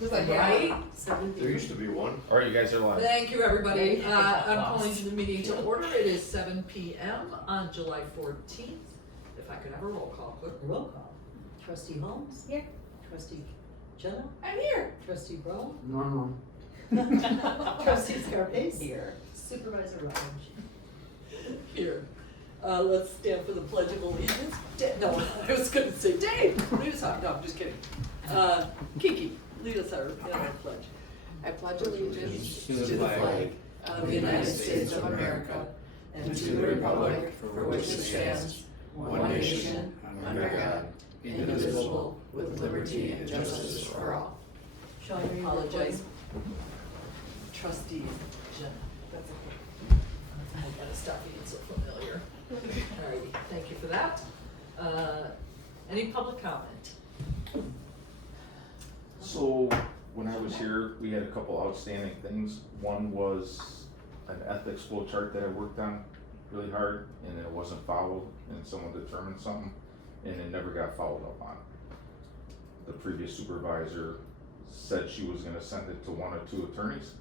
Was that right? There used to be one. All right, you guys are live. Thank you, everybody. Yeah, I'm lost. calling the meeting to order. It is 7 p.m. on July 14th. If I could have a roll call, quick. Roll call. Trustee Holmes? Here. Trustee Jenna? I'm here. Trustee Rowe? Normal. Trustee Scarpace? Here. Supervisor Rogers? Here. Let's stand for the Pledge of Allegiance. No, I was going to say, Dave, lead us out. No, I'm just kidding. Kiki, lead us out in our pledge. I pledge allegiance to the flag of the United States of America and to the republic for which it stands, one nation, under God, indivisible, with liberty and justice for all. Sean, I apologize. Trustee Jenna. That's okay. I gotta stop being so familiar. Alrighty, thank you for that. Any public comment? So, when I was here, we had a couple outstanding things. One was an ethics flow chart that I worked on really hard, and it wasn't followed, and someone determined something, and it never got followed up on. The previous supervisor said she was gonna send it to one or two attorneys,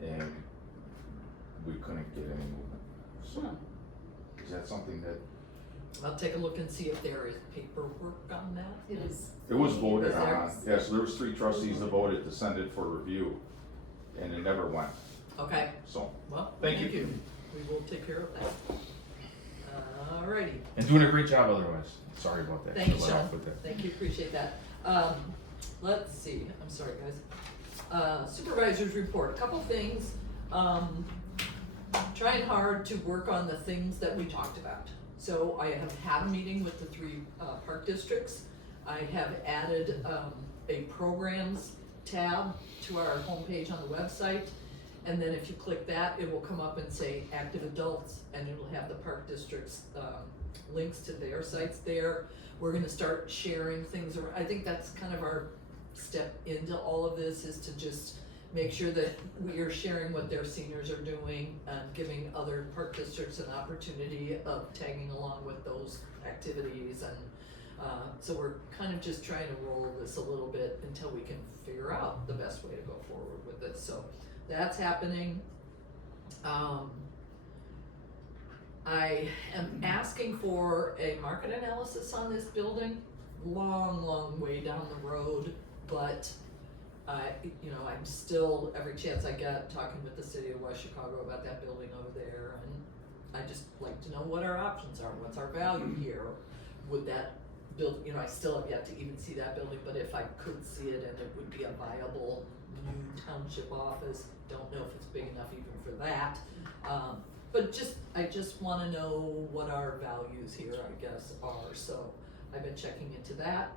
and we couldn't get any movement. So, is that something that, I'll take a look and see if there is paperwork on that. It is. it was voted Is there? on, yeah, so there was 3 trustees that voted to send it for review, and it never went, Okay, so. well, Thank thank you. you. We will take care of that. Alrighty, And doing a great job otherwise. Sorry about that. thank you, To let Sean. off with that. Thank you, appreciate that. Let's see, I'm sorry, guys. Supervisor's report, a couple things. Trying hard to work on the things that we talked about. So I have had a meeting with the 3 park districts. I have added a programs tab to our homepage on the website. And then if you click that, it will come up and say active adults, and it'll have the park districts links to their sites there. We're gonna start sharing things around. I think that's kind of our step into all of this, is to just make sure that we are sharing what their seniors are doing and giving other park districts an opportunity of tagging along with those activities. And so we're kind of just trying to roll this a little bit until we can figure out the best way to go forward with this. So that's happening. I am asking for a market analysis on this building, long way down the road, but I'm still, every chance I get, talking with the city of West Chicago about that building over there, and I just like to know what our options are, what's our value here. Would that build, I still have yet to even see that building, but if I could see it and it would be a viable new township office, don't know if it's big enough even for that. But I just wanna know what our values here, I guess, are, so I've been checking into that.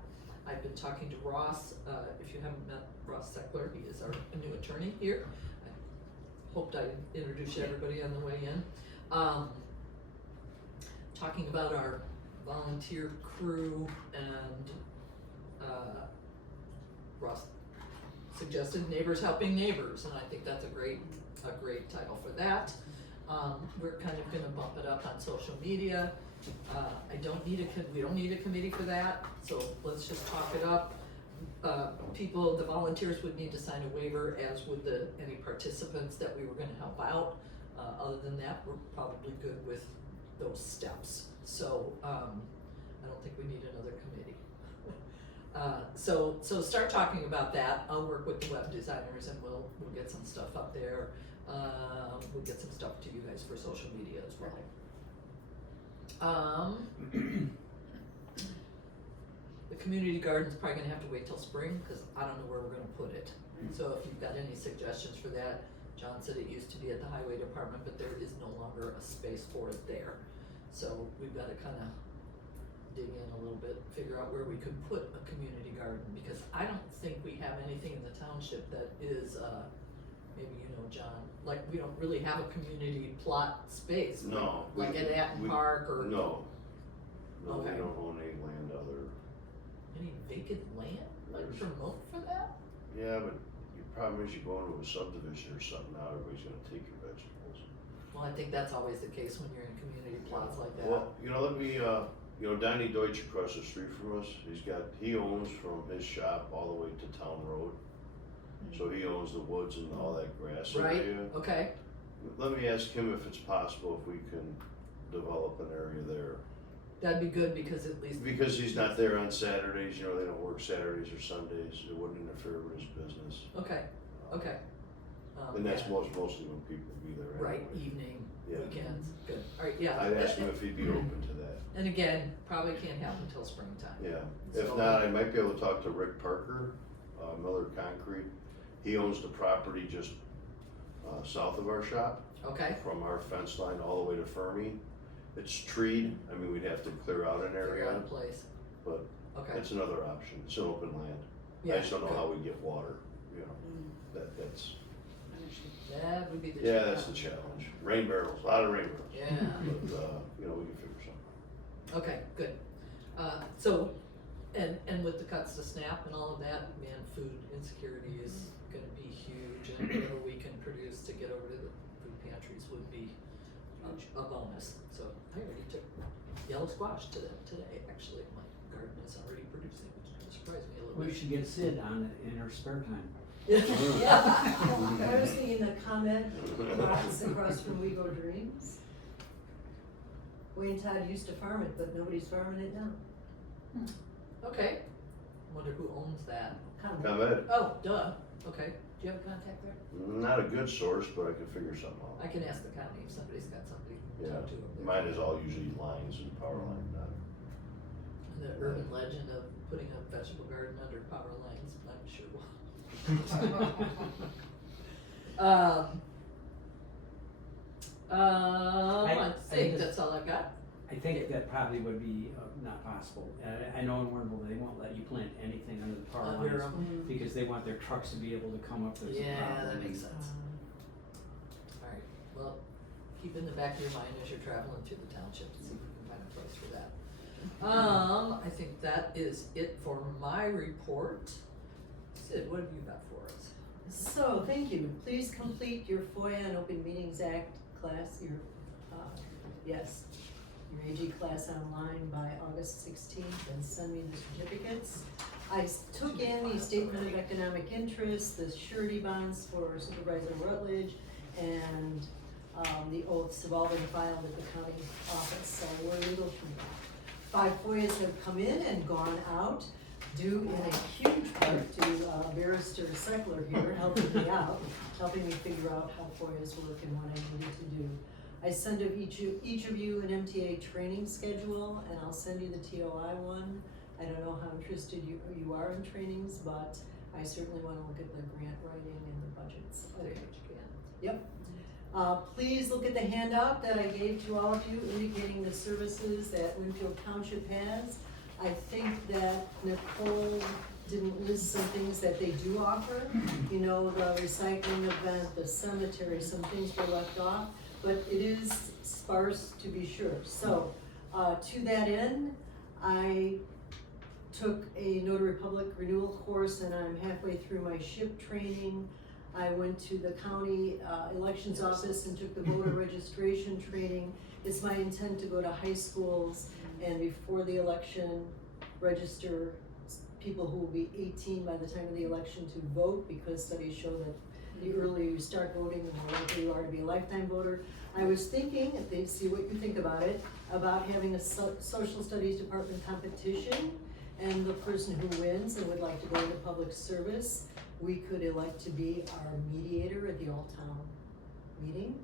I've been talking to Ross. If you haven't met Ross Seckler, he is our new attorney here. I hoped I introduced everybody on the way in. Talking about our volunteer crew, and Ross suggested Neighbors Helping Neighbors, and I think that's a great title for that. We're kind of gonna bump it up on social media. We don't need a committee for that, so let's just talk it up. The volunteers would need to sign a waiver, as would any participants that we were gonna help out. Other than that, we're probably good with those steps. So, I don't think we need another committee. So start talking about that. I'll work with the web designers, and we'll get some stuff up there. We'll get some stuff to you guys for social media as well. The community garden's probably gonna have to wait till spring, because I don't know where we're gonna put it. So if you've got any suggestions for that, John said it used to be at the highway department, but there is no longer a space for it there. So we've gotta kinda dig in a little bit, figure out where we could put a community garden, because I don't think we have anything in the township that is, maybe John, like, we don't really have a community plot space. No. Like at Atten Park or. No, Okay. we don't own any land other. Any vacant land, like There's- promote for that? Yeah, but your problem is you go into a subdivision or something, now everybody's gonna take your vegetables. Well, I think that's always the case when you're in community plots like that. Well, let me, Donnie Deutsch across the street from us, he owns from his shop all the way to Town Road. so he owns the woods and all that grass Right, area. okay, Let me ask him if it's possible if we can develop an area there. that'd be good because at least. Because he's not there on Saturdays, you know, they don't work Saturdays or Sundays, it wouldn't interfere with his business. Okay, okay. And that's yeah, mostly when people be there right, anyway. evening, Yeah. weekends, good, alright, yeah. I'd ask him if he'd be open to that. And again, probably can't happen until springtime. Yeah, if So- not, I might be able to talk to Rick Parker, Miller Concrete. He owns the property just, south of our shop, Okay, from our fence line all the way to Fermi. It's treed, I mean, we'd have to clear out an figure out a area, place. but Okay. it's another option, it's an open land. Yeah, I just don't know good. how we get water, you know, that's, That would be the. yeah, that's the challenge. Rain barrels, a lot of rain barrels. Yeah, But, you know, we can figure something. okay, good. So, and with the cuts to SNAP and all of that, man, food insecurity is gonna be huge, and whatever we can produce to get over to the food pantries would be a bonus. So I already took yellow squash to them today, actually, my garden is already producing, which kind of surprised me a little We bit. should get Sid on it in her spare time. Yeah, I was thinking the comment, lots across from We Go Dreams. Wayne Todd used to farm it, but nobody's farming it now. Okay, wonder who owns that. Comment. ComEd, Oh, duh, okay, do you have a contact there? not a good source, but I can figure something out. I can ask the county if somebody's got somebody to Yeah, talk to over there. mine is all usually lines and power line, not. The urban legend of putting a vegetable garden under power lines, I'm sure will. I I think just- that's all I've got. I think that probably would be not possible. I know in Warrenville, they won't let you plant anything under the power Under lines 'em. because they want their trucks to be able to come up. There's a Yeah, problem. that makes sense. Alright, well, keep in the back of your mind as you're traveling through the township, see if you can find a place for that. I think that is it for my report. Sid, what have you got for us? So, thank you. Please complete your FOIA and Open Meetings Act class, your, yes, your AG class online by August 16th and send me the certificates. I took in the Statement of Economic Interest, the surety bonds for Supervisor Rutledge, and the oaths have all been filed at the county office, so we're legal from that. 5 FOIAs have come in and gone out, due in a huge part to Barrister Seckler here helping me out, helping me figure out how FOIAs work and what I needed to do. I send of each of you an MTA training schedule, and I'll send you the TOI one. I don't know how interested you are in trainings, but I certainly wanna look at the grant writing and the budgets. Do what Okay. you can. Yep. Please look at the handout that I gave to all of you indicating the services that Winfield Township has. I think that Nicole didn't list some things that they do offer. You know, the recycling event, the cemetery, some things were left off, but it is sparse to be sure. So, to that end, I took a Notary Public renewal course and I'm halfway through my SHIP training. I went to the county elections office and took the voter registration training. It's my intent to go to high schools and before the election, register people who will be 18 by the time of the election to vote, because studies show that the earlier you start voting, the more likely you are to be a lifetime voter. I was thinking, if they see what you think about it, about having a social studies department competition, and the person who wins and would like to go into public service, we could elect to be our mediator at the all-town meeting.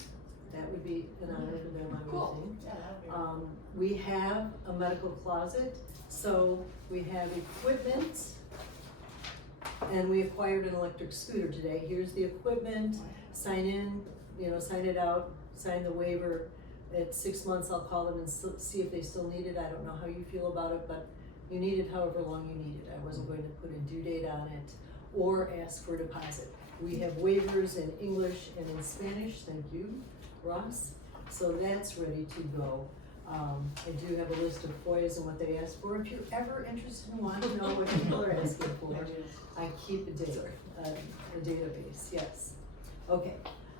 That would be an honor for them, I would Cool. think. We have a medical closet, so we have equipment, and we acquired an electric scooter today. Here's the equipment, sign in, sign it out, sign the waiver. At 6 months, I'll call them and see if they still need it. I don't know how you feel about it, but you need it however long you need it. I wasn't going to put a due date on it or ask for a deposit. We have waivers in English and in Spanish, thank you, Ross. So that's ready to go. I do have a list of FOIAs and what they asked for. If you're ever interested and want to know what people are asking for, I keep a database, yes. Okay.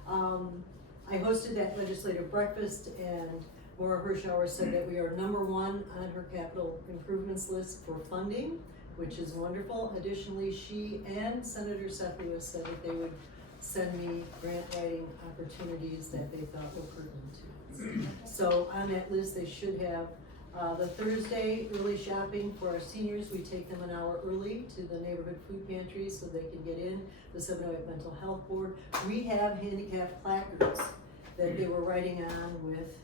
I hosted that legislative breakfast and Maura Hirschauer said that we are #1 on her capital improvements list for funding. which is wonderful. Additionally, she and Senator Seth Lewis said that they would send me grant writing opportunities that they thought were pertinent to us. So on that list, they should have, the Thursday early shopping for our seniors. We take them an hour early to the neighborhood food pantry so they can get in. The 708 Mental Health Board. We have handicapped placards that they were writing on with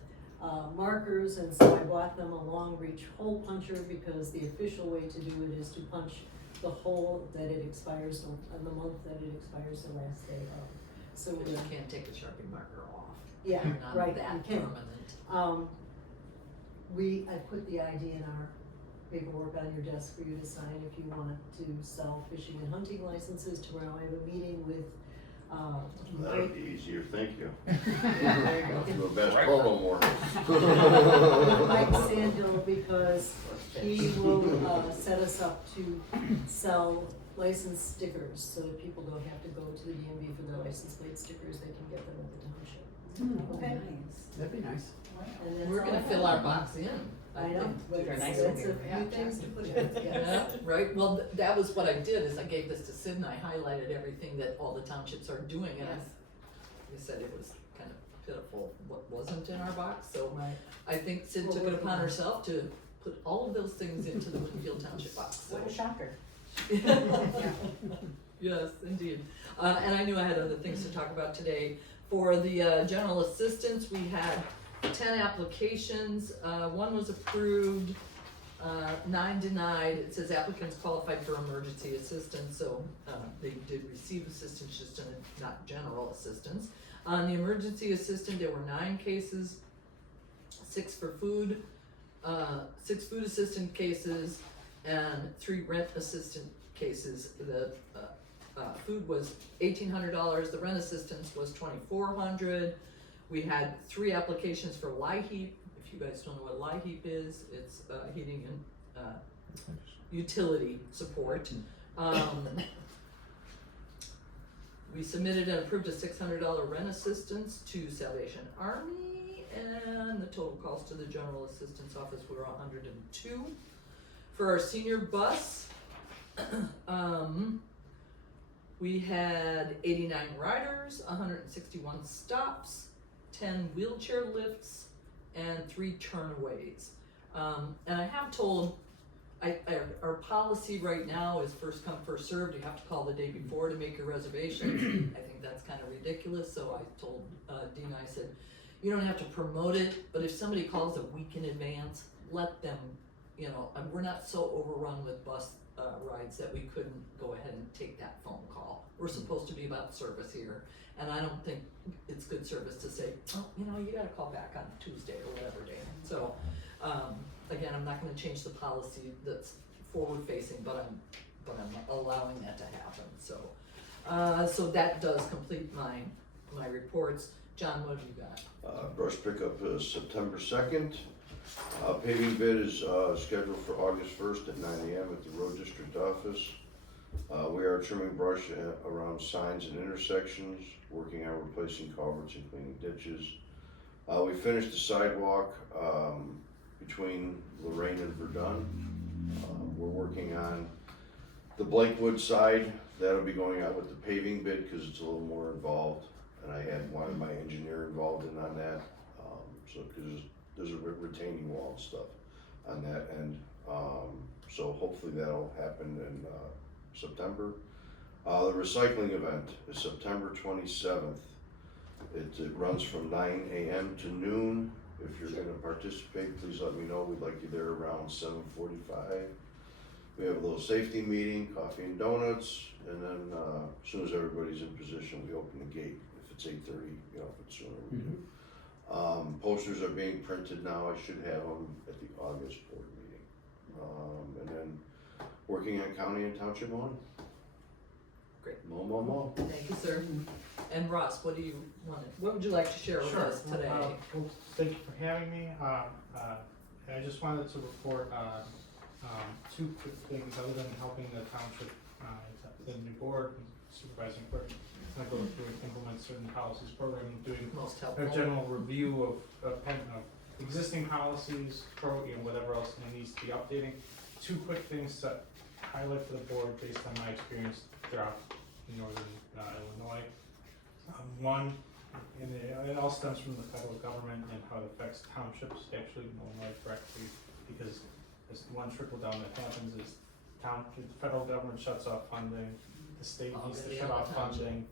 markers, and so I bought them a long reach hole puncher because the official way to do it is to punch the hole that it expires on the month that it expires the last day of. So But you can't take the Sharpie marker off. yeah, They're not right, that you can. permanent. I put the ID in our paperwork on your desk for you to sign if you want to sell fishing and hunting licenses. Tomorrow I have a meeting with, That'd Mike. be easier, thank you. There you go. Do a best promo more. Mike Sandhill, because he will, set us up to sell license stickers, so that people don't have to go to the DMV for their license plate stickers, they can get them at the township. Okay. That'd be nice. And that's We're all gonna I fill have. our box in. I know, think. but They're nice that's a looking. few things to put in, Yeah, yes. right, well, that was what I did, is I gave this to Sid and I highlighted everything that all the townships are doing, and I said it was kind of pitiful what wasn't in our box, so Right. I think Sid We're took it working upon on it. herself to put all of those things into the Winfield Township box, so. What a shocker. Yes, indeed. And I knew I had other things to talk about today. For the general assistance, we had 10 applications. 1 was approved, 9 denied. It says applicants qualified for emergency assistance, so they did receive assistance, just not general assistance. On the emergency assistant, there were 9 cases, 6 for food, 6 food assistant cases, and 3 rent assistant cases. The food was $1,800, the rent assistance was $2,400. We had 3 applications for LIHEAP. If you guys don't know what LIHEAP is, it's heating and utility support. We submitted and approved a $600 rent assistance to Salvation Army, and the total cost to the general assistance office were $102. For our senior bus, we had 89 riders, 161 stops, 10 wheelchair lifts, and 3 turnaways. And I have told, our policy right now is first come, first served. You have to call the day before to make your reservations. I think that's kind of ridiculous, so I told Dina, I said, you don't have to promote it, but if somebody calls a week in advance, let them, we're not so overrun with bus rides that we couldn't go ahead and take that phone call. We're supposed to be about service here, and I don't think it's good service to say, oh, you gotta call back on Tuesday or whatever day. So, again, I'm not gonna change the policy that's forward facing, but I'm allowing that to happen, so. So that does complete my reports. John, what have you got? Brush pickup is September 2nd. Paving bid is scheduled for August 1st at 9 a.m. at the road district office. We are trimming brush around signs and intersections, working on replacing culverts and cleaning ditches. We finished the sidewalk between Lorraine and Verdun. We're working on the Blakewood side. That'll be going out with the paving bid because it's a little more involved, and I had wanted my engineer involved in on that. So because there's a retaining wall and stuff on that end. So hopefully that'll happen in September. The recycling event is September 27th. It runs from 9 a.m. to noon. If you're gonna participate, please let me know. We'd like you there around 7:45. We have a little safety meeting, coffee and donuts, and then as soon as everybody's in position, we open the gate. If it's 8:30, if it's sooner, we do. Posters are being printed now. I should have them at the August board meeting. And then working on county and township one. Great. Mo. Thank you, sir. And Ross, what would you like to share with Sure. us today? Well, thank you for having me. I just wanted to report 2 quick things other than helping the township, the new board, supervising clerk, kind of go through and implement certain policies, program, doing Most a helpful. general review of existing policies, whatever else needs to be updating. 2 quick things to highlight for the board based on my experience throughout northern Illinois. One, and it all stems from the federal government and how it affects townships actually in Illinois directly, because there's one trickle down that happens is the federal government shuts off funding, the state All needs to gonna be shut on the off funding,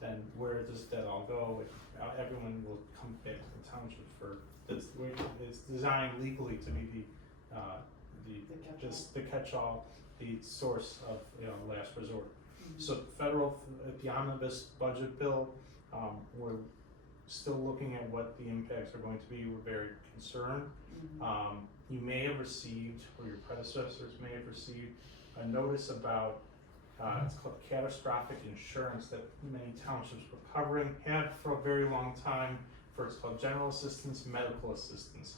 then where does that all go? Everyone will come back to the township for, it's designed legally to be the catch-all, the source of, last resort. So federal, at the omnibus budget bill, we're still looking at what the impacts are going to be. We're very concerned. You may have received, or your predecessors may have received, a notice about, it's called catastrophic insurance that many townships were had for a very long time, it's called general assistance, medical assistance.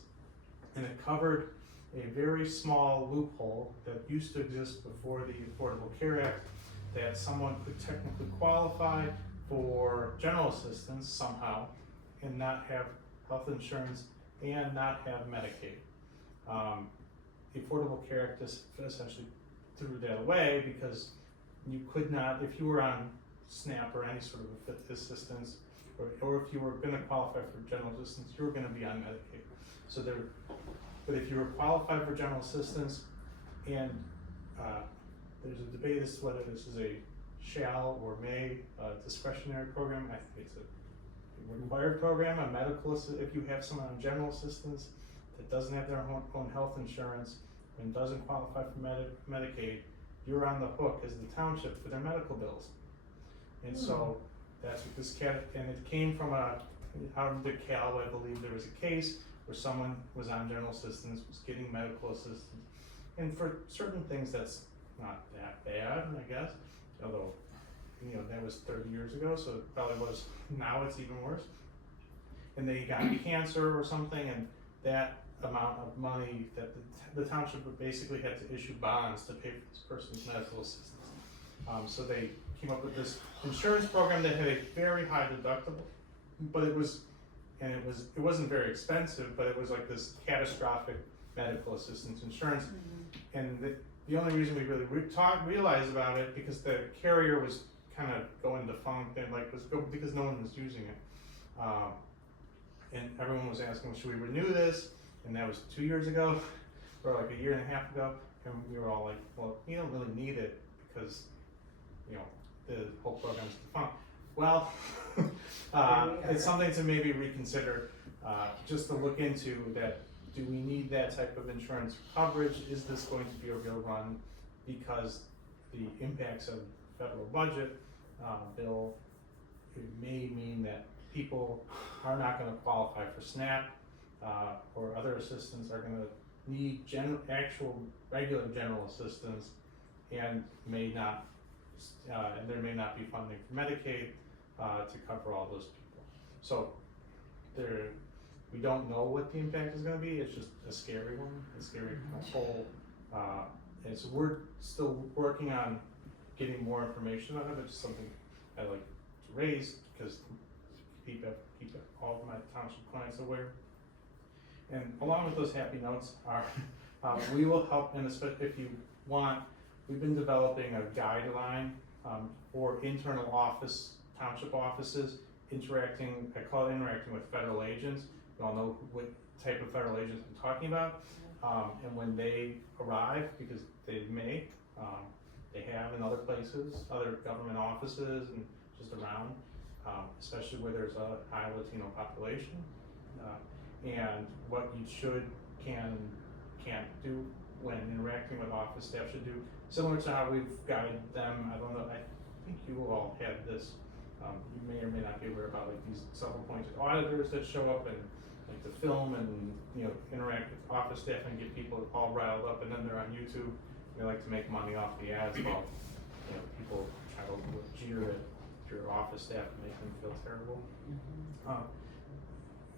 And it covered a very small loophole that used to exist before the Affordable Care Act, that someone could technically qualify for general assistance somehow and not have health insurance and not have Medicaid. The Affordable Care Act essentially threw that away because you could not, if you were on SNAP or any sort of assistance, or if you were going to qualify for general assistance, you were going to be on Medicaid. So but if you were qualified for general assistance, and there's a debate as to whether this is a shall or may discretionary program. I think it's a required program, a medical if you have someone on general assistance that doesn't have their own health insurance and doesn't qualify for Medicaid, you're on the hook as the township for their medical bills. And so that's what this and it came from out of DeKalb, I believe there was a case where someone was on general assistance, was getting medical assistance, and for certain things that's not that bad, I guess, although, that was 30 years ago, so it probably was, now it's even worse. And they got cancer or something, and that amount of money that the township basically had to issue bonds to pay for this person's medical assistance. So they came up with this insurance program that had a very high deductible, but it wasn't very expensive, but it was like this catastrophic medical assistance insurance. And the only reason we really realized about it, because the carrier was kind of going defunct and because no one was using it. And everyone was asking, should we renew this? And that was 2 years ago, or like a year and a half ago. And we were all like, well, we don't really need it because, the whole program's defunct. Well, it's something to maybe reconsider, just to look into that. Do we need that type of insurance coverage? Is this going to be a real run? Because the impacts of the federal budget bill, it may mean that people are not going to qualify for SNAP or other assistance, are going to need actual regular general assistance, and may not, and there may not be funding for Medicaid to cover all those people. So we don't know what the impact is going to be. It's just a scary one, a scary whole. And so we're still working on getting more information on it. It's something I like to raise because keep all of my township clients aware. And along with those happy notes are, we will help, and especially if you want, we've been developing a guideline for internal township offices, I call it interacting with federal agents. You all know what type of federal agents I'm talking about. And when they arrive, because they have in other places, other government offices and just around, especially where there's a high Latino population, and what you can't do when interacting with office staff should do, similar to how we've guided them. I don't know, I think you all had this, you may or may not be aware about like these self-appointed auditors that show up and like to film and interact with office staff and get people all riled up, and then they're on YouTube. They like to make money off the ads while people try to jeer at your office staff and make them feel terrible.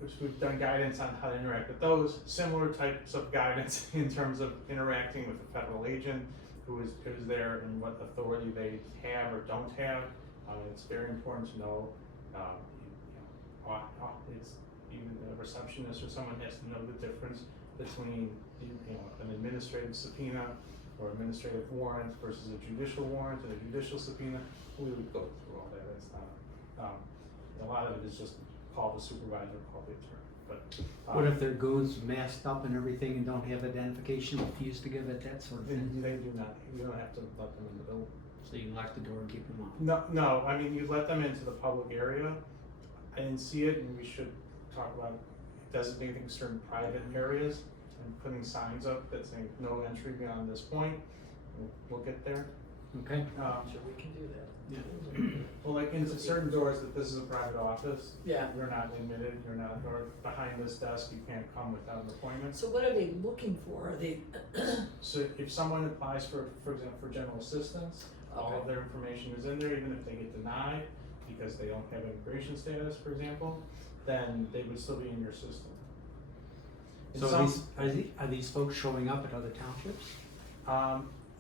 Which we've done guidance on how to interact with those, similar types of guidance in terms of interacting with a federal agent who is there and what authority they have or don't have. It's very important to know. It's even a receptionist or someone has to know the difference between an administrative subpoena or administrative warrant versus a judicial warrant and a judicial subpoena, we would go through all that, it's not, a lot of it is just call the supervisor, call the attorney, but. What if they're goons masked up and everything and don't have identification, refuse to give it, that sort of They thing? do not, you don't have to let them in the building. So you lock the door and keep them out? No, I mean, you let them into the public area. I didn't see it, and we should talk about designating certain private areas and putting signs up that say no entry beyond this point. We'll get there. Okay. Sure, we can do that. Well, like into certain doors that this is a private office. Yeah. You're not admitted, you're not, or behind this desk, you can't come without an appointment. So what are they looking for? Are they, So if someone applies for example, for general assistance, all of Okay. their information is in there, even if they get denied because they don't have immigration status, for example, then they would still be in your system. And So some- are these folks showing up at other townships?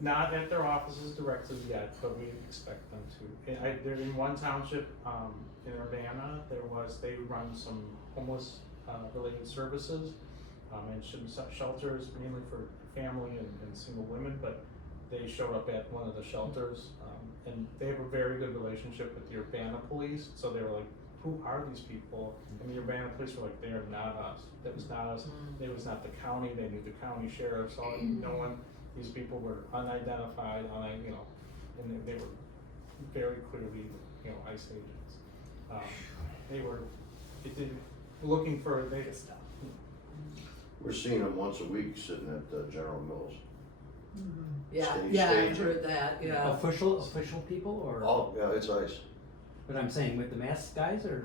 Not at their offices directly yet, but we expect them to. They're in one township, in Urbana, they run some homeless, related services, and some shelters, mainly for family and single women, but they showed up at one of the shelters, and they have a very good relationship with the Urbana police, so they were like, who are these people? And the Urbana police were like, they are not us, that was not us, it was not the county, they knew the county sheriff, so no one, these people were unidentified, and they were very clearly, ICE agents. Looking for, We're seeing them once a week sitting at General Mills. yeah, Stage yeah, I've staging. heard that, yeah. Official people or? Oh, yeah, it's ICE. But I'm saying with the masked guys or?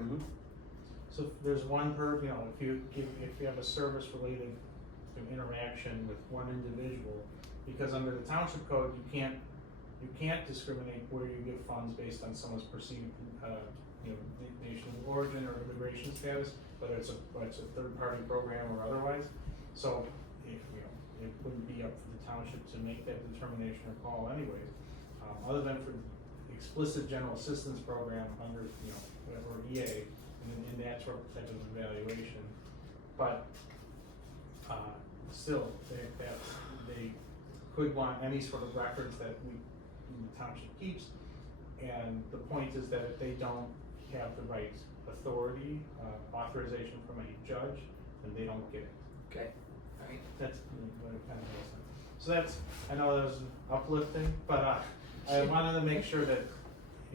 So there's one per, if you have a service related to interaction with one individual, because under the township code, you can't discriminate where you give funds based on someone's perceived, nation of origin or immigration status, whether it's a third party program or otherwise. So it wouldn't be up for the township to make that determination or call anyways, other than for explicit general assistance program under, or EA, and that sort of type of evaluation. But, still, they could want any sort of records that the township keeps. And the point is that if they don't have the right authority, authorization from a judge, then they don't get it. Okay, alright. That's what it kind of is. So I know that was uplifting, but I wanted to make sure that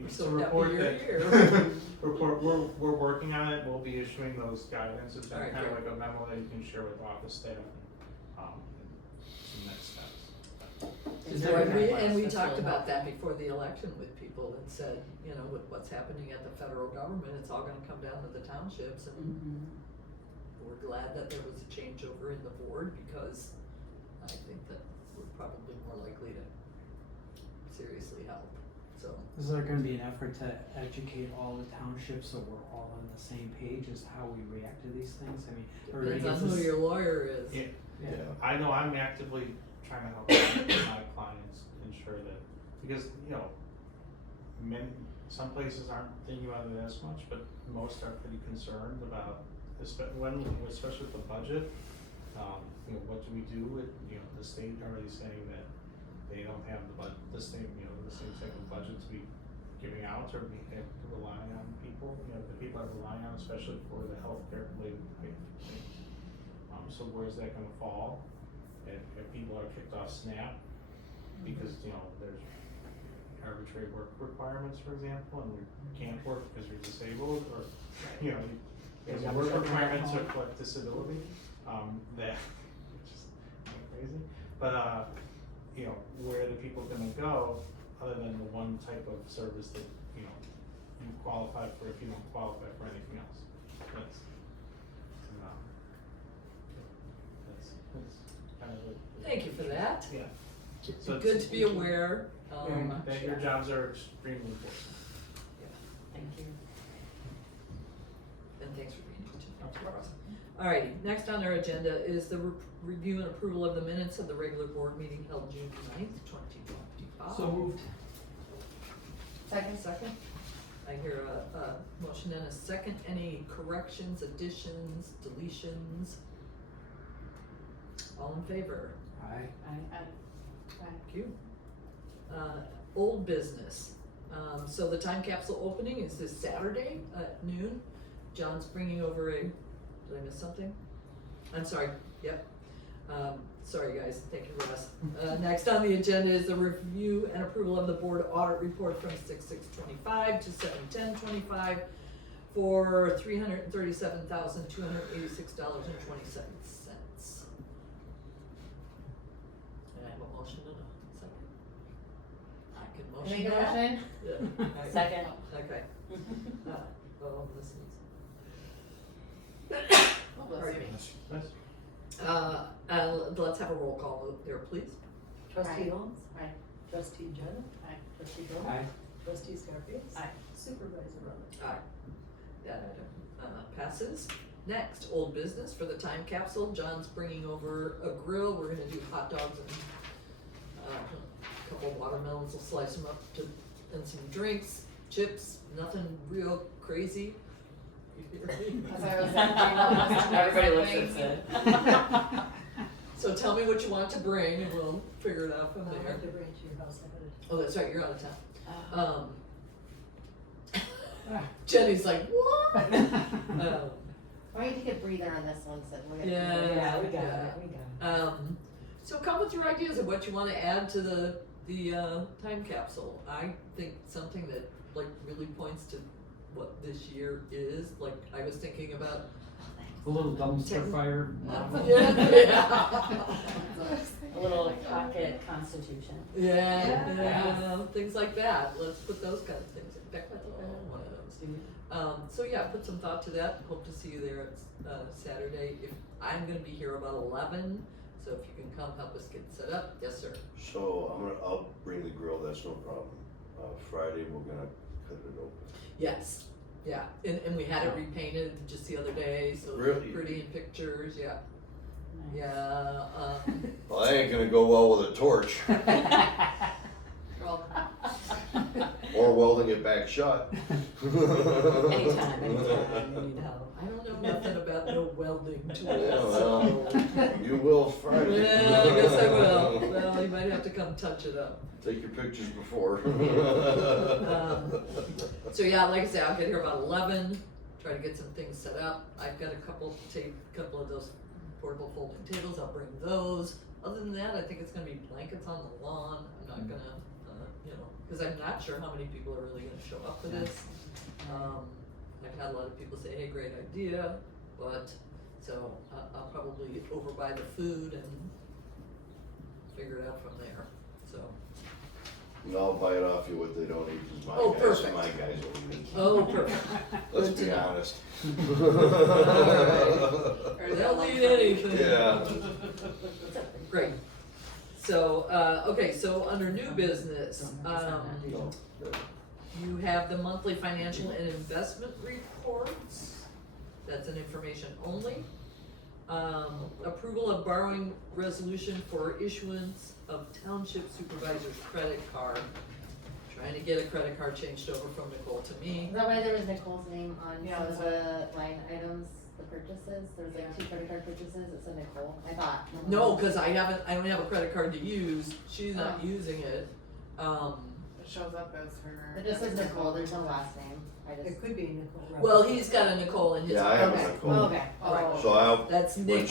So to happy report you're that here. we're working on it. We'll be issuing those guidance. It's Alright, kind of great. like a memo that you can share with office staff and some next steps. Is So, there and we That's talked really about that before the election with people and said, with what's happening at the federal government, it's all gonna come down to the townships, and Mhm. we're glad that there was a changeover in the board, because I think that we're probably more likely to seriously help, so. Is there gonna be an effort to educate all the townships so we're all on the same page as how we react to these things? I mean, everybody Depends on gets who this- your lawyer is. Yeah. Yeah. I know I'm actively trying to help my clients ensure that, because, some places aren't thinking about it as much, but most are pretty concerned about, especially with the budget. What do we do with, the state already saying that they don't have the same type of budget to be giving out, or we have to rely on people, the people are relying on, especially for the healthcare related type things. So where's that gonna fall? If people are kicked off SNAP because, there's arbitrary work requirements, for example, and you can't work because you're disabled, or, there's work requirements or like disability, that, which is kind of crazy, but, where are the people gonna go, other than the one type of service that, you qualify for if you don't qualify for anything else? That's kind of it. Thank you for that. Yeah. It's So good to be aware, And that your jobs are extremely important. Thank you. and thanks for being here too. Alright, next on our agenda is the review and approval of the minutes of the regular board meeting held June 9th, 2025. So moved. Second. I hear a motion and a second. Any corrections, additions, deletions? All in favor? Aye. Thank you. Old business. So the time capsule opening is this Saturday at noon. John's bringing over did I miss something? I'm sorry, yep. Sorry guys, take your rest. Next on the agenda is the review and approval of the board audit report from 6/6/25 to 7/10/25 for $337,286.27. And I have a motion and a second. I can motion Make a that. motion? Yeah. Second. Okay. Well, this needs. Oh, bless Pardon you. me. Nice. Let's have a roll call vote there, please. Trustee Aye. Holmes? Aye. Trustee Judd? Aye. Trustee Bill? Aye. Trustee Scarface? Aye. Supervisor Roberts? Aye. That item passes. Next, old business for the time capsule. John's bringing over a grill. We're gonna do hot dogs and a couple of watermelons. We'll slice them up and some drinks, chips, nothing real crazy. As I was thinking, everybody looks at it. So tell me what you want to bring and we'll figure it out from I'll there. have to bring it to your house ahead of Oh, that's right, you're out of town. Uh, Jenny's like, what? Why don't you take a breather on this one, so we're gonna. Yeah. we got it, we got it. So come with your ideas of what you wanna add to the time capsule. I think something that like really points to what this year is, like I was thinking about. A little dumpster fire. Yeah. A little pocket constitution. Yeah, things like that. Let's put those kind of things. In fact, let's one of those. So yeah, put some thought to that. Hope to see you there at Saturday. If I'm gonna be here about 11, so if you can come help us get set up, yes sir. So I'll bring the grill, that's no problem. Friday, we're gonna cut it open. Yes, yeah, and we had it repainted just the other day, so it Really? looked pretty in pictures. Yeah, Nice. yeah. Well, that ain't gonna go well with a torch, or welding it back shut. Anytime, anytime, you need help. I don't know nothing about no welding tools. Yeah, well, So. You will Friday. Yeah, I guess I will. Well, you might have to come touch it up. Take your pictures before. So yeah, like I said, I'll get here about 11, try to get some things set up. I've got a couple of those portable folding tables, I'll bring those. Other than that, I think it's gonna be blankets on the lawn. I'm not gonna, cause I'm not sure how many people are really gonna show up for this. I've had a lot of people say, hey, great idea, but, so I'll probably overbuy the food and figure it out from there, so. And I'll buy it off you what they don't eat, cause Oh, perfect. my guys will eat it. Oh, perfect. Let's Good to be know. honest. They'll eat anything. Yeah. Great. So, okay, so under new business, No, you have the monthly financial and investment reports. That's an information only. Approval of borrowing resolution for issuance of township supervisor's credit card. Trying to get a credit card changed over from Nicole to me. Is that why there was Nicole's name on Yeah, some of that's the line items, the purchases? There was like 2 credit card purchases, it said Nicole, I thought. No, cause I don't have a credit card to use. She's not Oh. using it. It shows up as her. It just says Nicole, there's no last name, I just. It could be Nicole Roberts. Well, he's got a Nicole in his. Yeah, I have a Okay, Nicole. okay, Right. So That's when, Nick,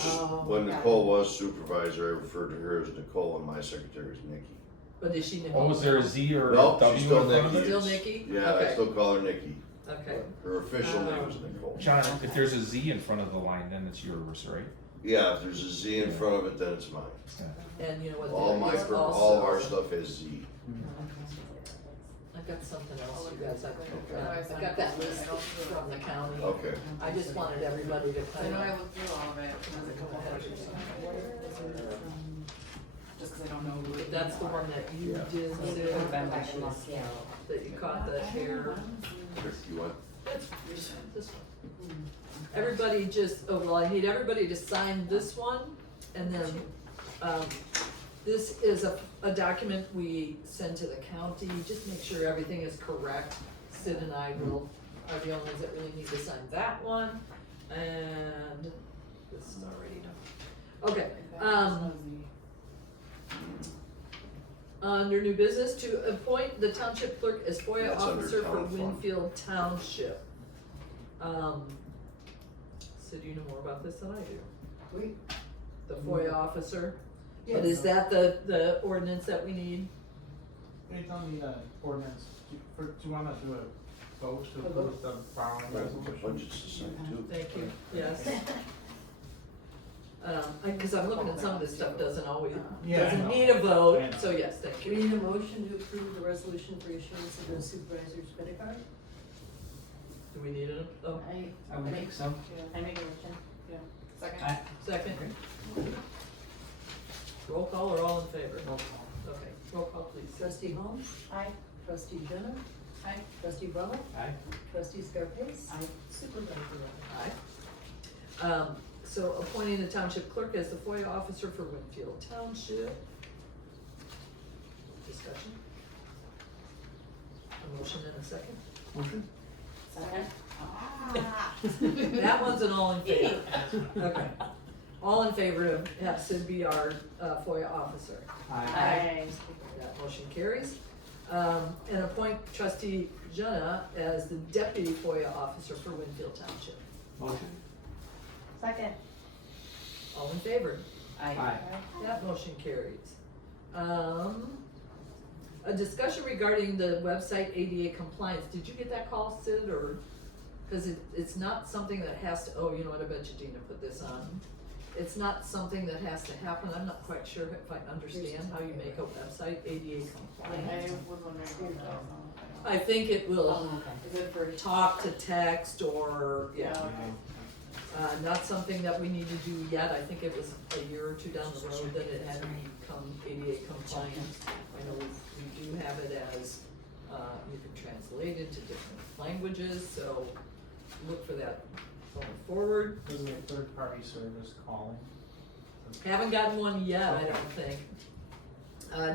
when Nicole was supervisor, I referred to her as Nicole and my secretary is Nikki. but is she Nicole? Oh, is there a Z or a Nope, W she's in still front of Nikki. it? Still Nikki? Yeah, I Okay. still call her Nikki. Okay, Her official name is Nicole. John, if there's a Z in front of the line, then it's yours, right? Yeah, if there's a Z in front of it, then it's mine. and you know what? All there is all of our also- stuff has Z. I've got something else, you guys, I've Okay. got that list from the county. Okay. I just wanted everybody to I kind know I of, looked through all of it, and there's a couple pictures on it, just cause I don't know who it that's the one that you Yeah. did, Maybe Sue, it would've been by the scale. that you caught the hair. You want? That's this one. Everybody just, I need everybody to sign this one, and then, this is a document we send to the county, just make sure everything is correct. Sid and I are the only ones that really need to sign that one, and this is already done. Okay, Under new business, to appoint the township clerk as FOIA That's under officer for town fund. Winfield Township. So do you know more about this than I do? Wait. The FOIA officer, but Yes. is that the ordinance that we need? We don't need an ordinance. Do you wanna do a vote to A vote? approve the borrowing Right, the resolution? budget's the same too. Thank you, yes. Cause I'm looking at some of this stuff doesn't always, Yeah, I doesn't know. need a vote, I know. so yes, thank We you. need a motion to approve the resolution for issuance of the supervisor's credit card. Do we need it? Oh, I would think so. I make a motion. Second. I, second. Roll call or all in favor? roll call. Okay, roll call please. Trustee Holmes, Aye. trustee Jenna, Aye. trustee Brummer, Aye. trustee Scarpace. Aye. Supervisor Ross. Aye. So appointing the township clerk as the FOIA officer for Winfield Township. Discussion? A motion and a second? Motion? Second. That one's an all in favor. Okay. All in favor of have Sid be our FOIA officer. Aye. That motion carries. And appoint trustee Jenna as the deputy FOIA officer for Winfield Township. Motion? Second. All in favor? Aye. That motion carries. A discussion regarding the website ADA compliance. Did you get that call, Sid, or? Cause it's not something that has to, oh, you know what, I bet you Dina put this on. It's not something that has to happen. I'm not quite sure if I understand how you make a website ADA compliant. was wondering about that. I think it will Is it for? talk to text or, yeah. Okay. Not something that we need to do yet. I think it was a year or two down the road that it had to become ADA compliant. I know we do have it as, you can translate it to different languages, so look for that going forward. This is a third-party service calling. Haven't gotten one yet, I don't think.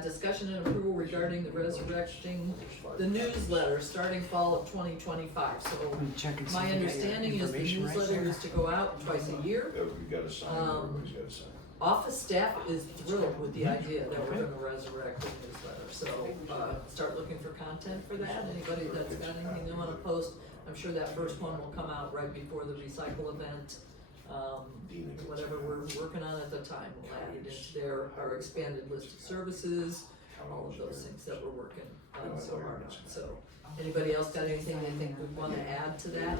Discussion and approval regarding the resurrecting the newsletter starting fall of 2025. So Let me check and see my if you got your understanding is the information right newsletter there. is to go out twice a year. Yeah, we gotta sign, everybody's gotta sign. Office staff is thrilled with the idea that we're gonna resurrect the newsletter, so, start looking for content for that, anybody that's got anything they wanna post. I'm sure that first one will come out right before the recycle event, whatever we're working on at the time, we'll add it into our expanded list of services, all of those things that we're working so hard on, so. Anybody else got anything they think we wanna add to that?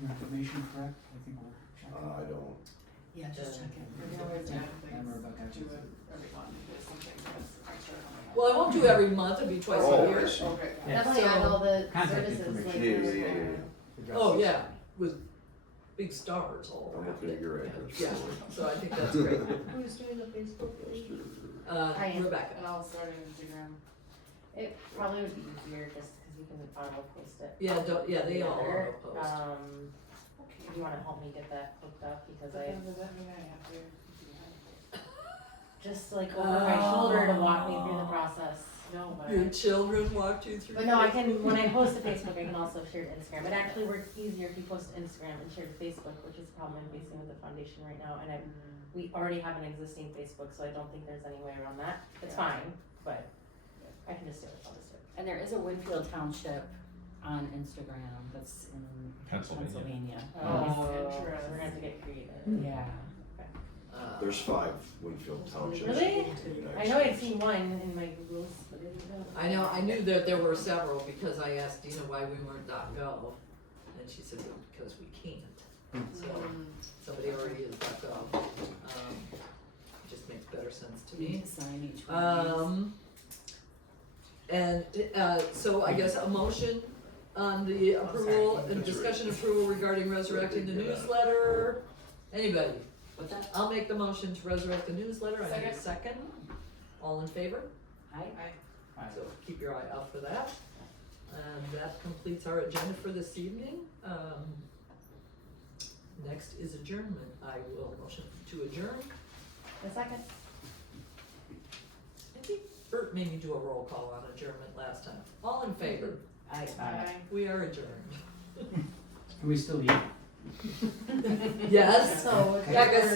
Your information correct? I think we're checking. I don't, Yeah, just check it. We can always add And things Rebecca. to it every month, if something that's extra coming up. Well, I won't do every month, it'll be twice Oh, a year. I see. Okay. Yeah. Definitely add all the Contact services like. information. Yeah. Oh, yeah, with big stars all I'm around looking at it. your address. Yeah, so I think that's great. Who's doing the Facebook page? I am. Rebecca. And I'll start an Instagram. It probably would be easier just cause you can auto post it. Yeah, they all together. auto post. You wanna help me get that hooked up because But I then does that mean I have to do that? just like over my shoulder to walk me through the process. No, but. Your children walked you through. But no, I can, when I post to Facebook, I can also share to Instagram. It actually works easier if you post to Instagram and share to Facebook, which is the problem I'm facing with the foundation right now. And we already have an existing Facebook, so I don't think there's any way around that. It's Yeah. fine, but I can just do it, I'll just do it. And there is a Winfield Township on Instagram that's in Pennsylvania. Oh, interesting. we're gonna have to get creative. Yeah. There's 5 Winfield Townships. Really? in the United I know I'd States. seen one in my Googles, but I didn't know. I knew that there were several because I asked Dina why we weren't .gov, and she said, well, because we can't. So, somebody already is .gov, just makes better sense to You need me. to sign each one of And, so I guess a motion on the approval and discussion approval regarding resurrecting the newsletter. Anybody? these. What's that? I'll make the motion to resurrect the newsletter. I need a Second. second. All in favor? Aye. Aye. So keep your eye out for that. And that completes our agenda for this evening. Next is adjournment. I will motion to adjourn. A second. I think Bert made me do a roll call on adjournment last time. All in favor? Aye. Bye. We are adjourned. Can we still eat? Yes. So. Yeah, 'cause